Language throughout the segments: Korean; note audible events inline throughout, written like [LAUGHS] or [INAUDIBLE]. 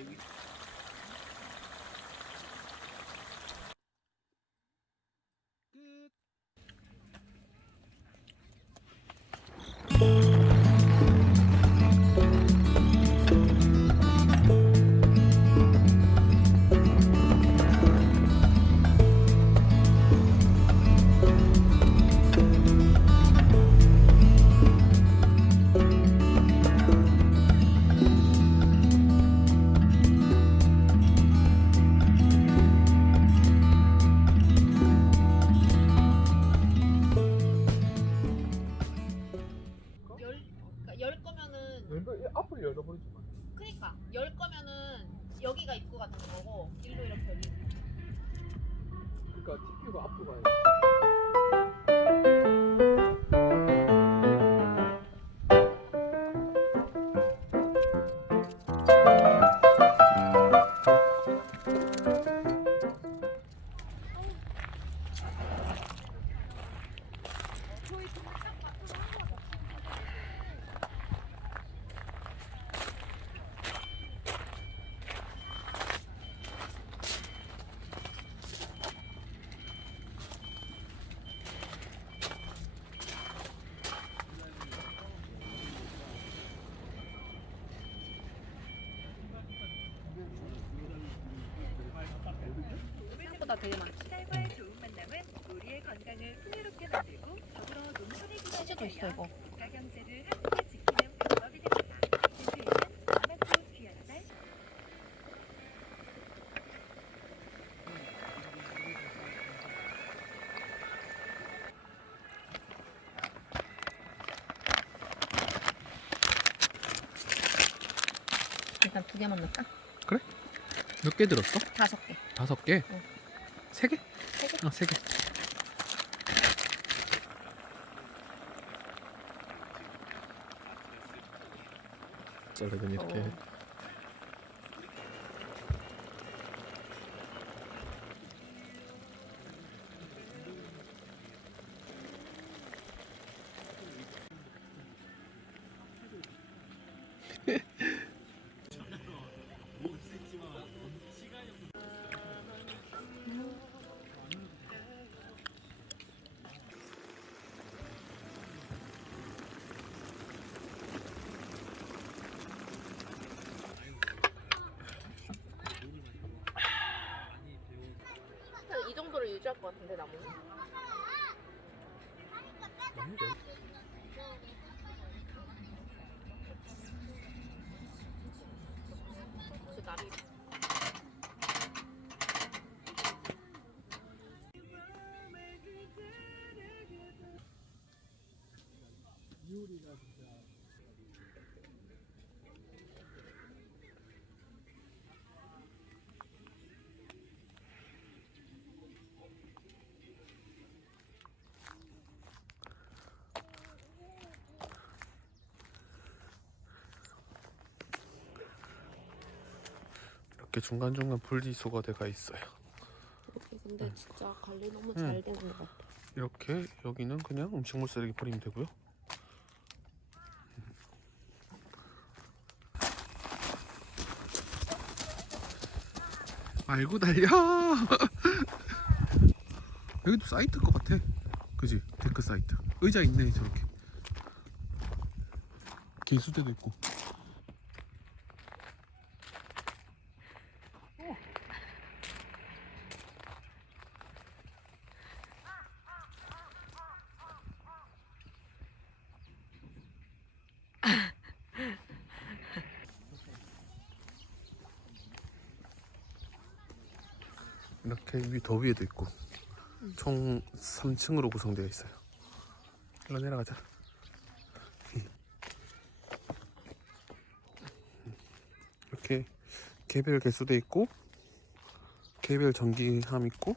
열, 마. 그니까 열 거면은 여기가 입구가 되는 거고 일로 이렇게 열리고 그러니까 TPU가 앞으로 가야 돼. 생각보다 되게 많지 쌀과의 좋은 만남은 우리의 건강을 풍요롭게 만들고 더불어 농촌의 치즈도 있어 이거 국가 경제를 함께 지키는 방법이 됩니다. 대표이는 아마토 귀한 쌀 일단 두 개만 넣을까? 몇 개 들었어? 다섯 개 다섯 개? 응. 세 개? 세 개? 아, 세 개. 썰어든 이렇게. 어. 나무 이렇게 중간중간 분리수거 돼가 있어요. 여기 근데 진짜 관리 너무 응. 잘 되는 것 같아 이렇게 여기는 그냥 음식물 쓰레기 버리면 되고요. 알고 달려. [LAUGHS] 여기도 사이트일 것 같아. 그지? 데크 사이트. 의자 있네 저렇게. 기수대도 있고. 이렇게 위, 더 위에도 있고 총 3층으로 구성되어 있어요. 일로 내려가자. 이렇게 개별 개수대 있고 개별 전기함 있고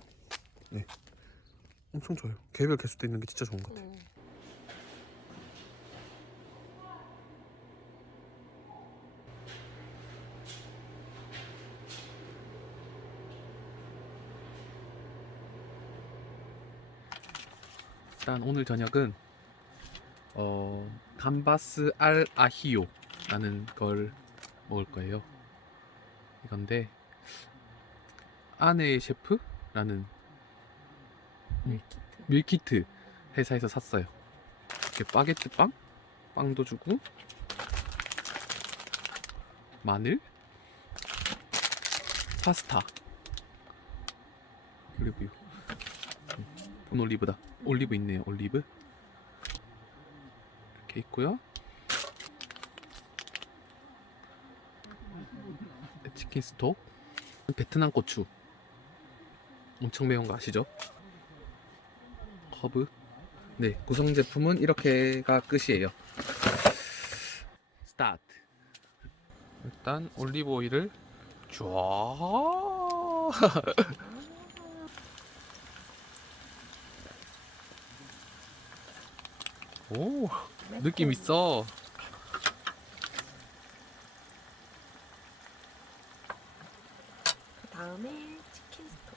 네 엄청 좋아요. 개별 개수대 있는 게 진짜 좋은 것 같아요. 일단 오늘 저녁은 어 감바스 알 아히오라는 걸 먹을 거예요. 이건데 아내의 셰프라는 밀키트. 밀키트 회사에서 샀어요. 이렇게 바게트 빵, 빵도 주고 마늘, 파스타, 올리브유. 음, 본 올리브다. 올리브 있네요. 올리브 이렇게 있고요. 치킨 스톡, 베트남 고추. 엄청 매운 거 아시죠? 허브. 네, 구성 제품은 이렇게가 끝이에요. 스타트. 일단 올리브 오일을 쫙. 오, 느낌 있어. 그 다음에 치킨 스톡.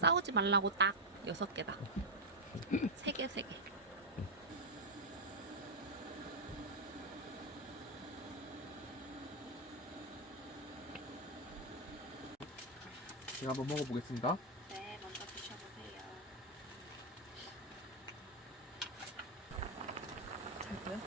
싸우지 말라고 딱 여섯 개다. 세 개, 세 개. 제가 한번 먹어보겠습니다. 네, 먼저 드셔보세요. 잘 보여?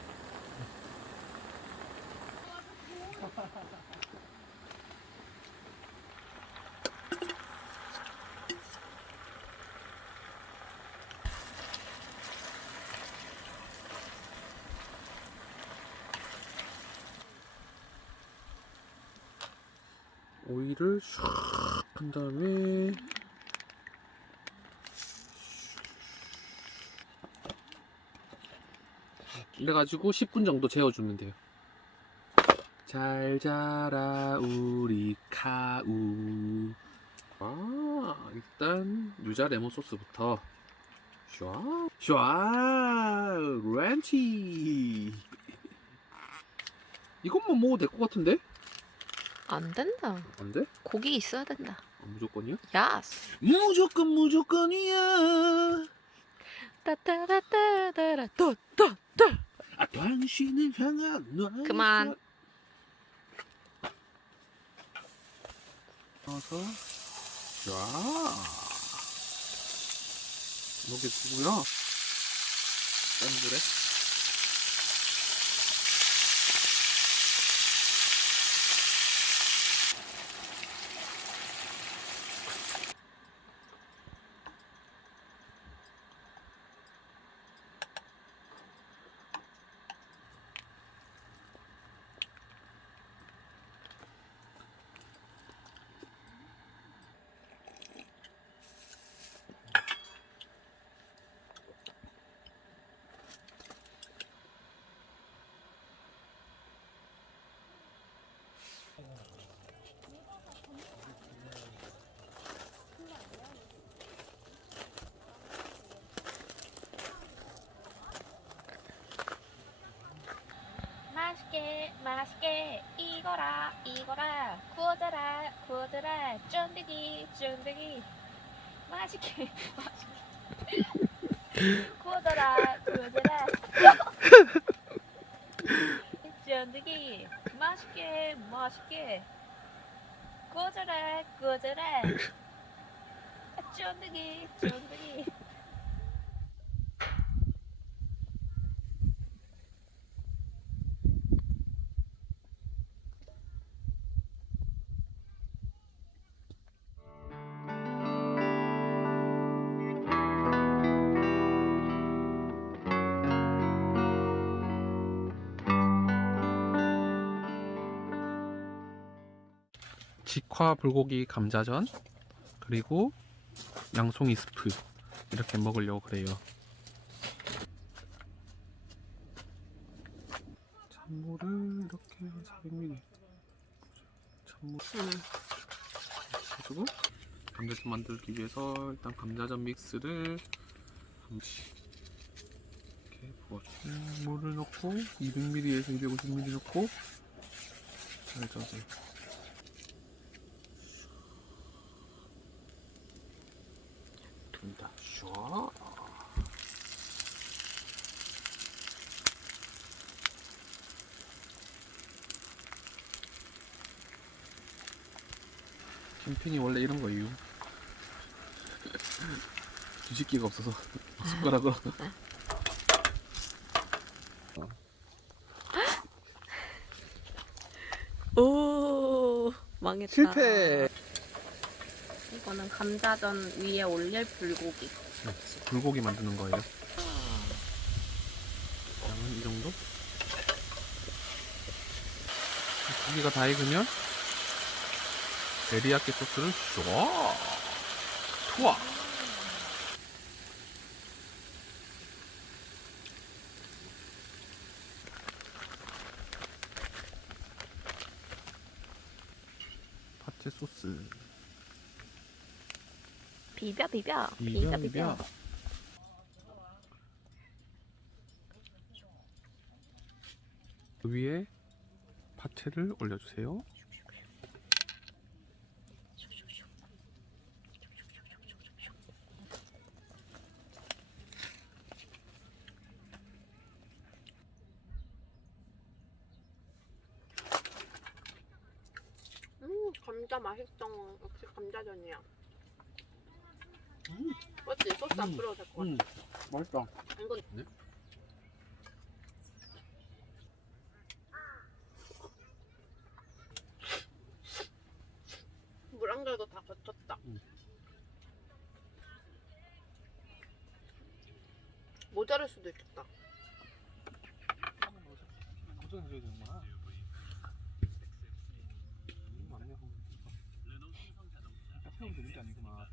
오일을 샥 한 다음에 이래가지고 10분 정도 재워주면 돼요. 잘 자라 우리 카우. 아 일단 유자 레몬 소스부터 슈아 슈아 렌치 이것만 먹어도 될 것 같은데? 안 된다. 안 돼? 고기 있어야 된다. 아, 무조건이야? 야스. 무조건 무조건이야. 따따라따따라 또또 아, 당신을 향한 너. 그만. 넣어서 자 이렇게 두고요. 짠 물에 맛있게 이거라 이거라. 구워져라 구워져라. 쫀득이 쫀득이. 맛있게 [LAUGHS] 맛있게. 구워져라 구워져라. 쫀득이 맛있게 맛있게. 구워져라 구워져라. 쫀득이 쫀득이 직화 불고기 감자전 그리고 양송이 스프 이렇게 먹으려고 그래요. 찬물을 이렇게 한 400ml 찬물. 가지고 감자전 만들기 위해서 일단 감자전 믹스를 한 이렇게 부어주고 물을 넣고 200ml에서 250ml 넣고 잘 쪄서 올려줍니다. 슈아. 캠핑이 원래 이런 거예요. [LAUGHS] 뒤집기가 없어서 [LAUGHS] 숟가락으로. [LAUGHS] 오 망했다. 실패. 이거는 감자전 위에 올릴 불고기. 불고기 만드는 거예요. 양은 이 정도? 고기가 다 익으면 데리야끼 소스를 슈아 투아 파채 소스 비벼 비벼 비벼 비벼 그 위에 파채를 올려주세요. 음 감자 맛있어. 역시 감자전이야. 음. 맞지? 소스 안 음. 뿌려도 될것 같아. 음, 맛있다. 이건 네? 물한 개도 다 거쳤다. 음. 모자랄 수도 있겠다. 고정해줘야 되는구나. 맞네. 태우면 되는 게 아니구나.